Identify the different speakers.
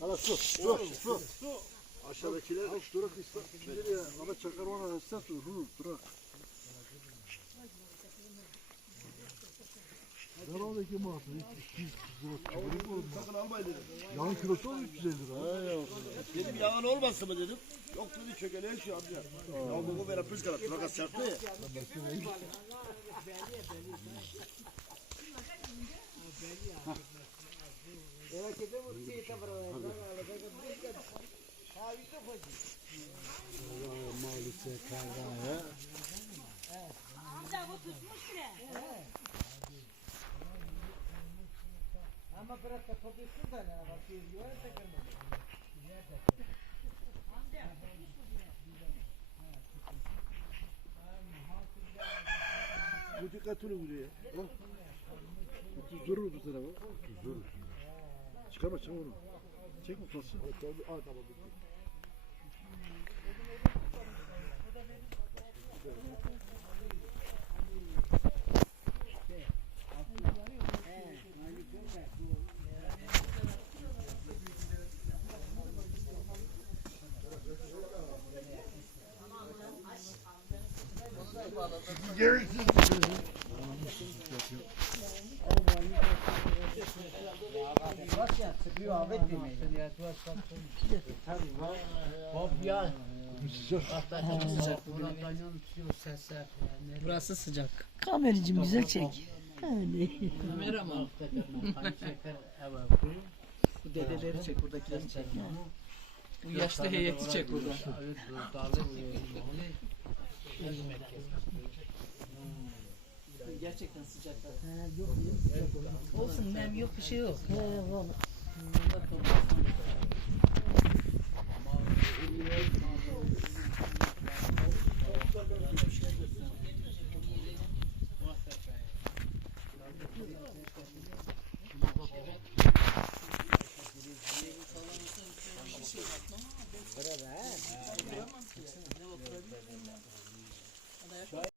Speaker 1: Hala su, su, su. Aşağıdakiler durak ıslat. Şimdi ya ama çakar ona ıslat dur durak. Ben oradaki muhatı 200 lira olmaz.
Speaker 2: Sakın almayın dedim.
Speaker 1: Yağın kilosu 350 lira.
Speaker 2: Dedim yalan olmasın mı dedim. Yok dedi çökeleği şu amca. Ya bu böyle püskala trakas çarptı ya.
Speaker 3: Amca bu tutmuş bile.
Speaker 4: Ama bırak da toplasın da ne bakıyor. Yöre takılmadı.
Speaker 1: Bu dikkatini vuruyor. Bu durur bu tarafa. Durur. Çıkarma çıkarma onu. Çek mi
Speaker 4: Sıkıyor Ahmet demeyi. Bob ya.
Speaker 5: Burası sıcak.
Speaker 6: Kameracım güzel çek.
Speaker 5: Kamera mı? Bu dedeleri çek, buradakileri çek. Bu yaşlı heyeti çek burada. Gerçekten sıcaklar.
Speaker 6: Olsun nem yok bir şey yok. He Beraber.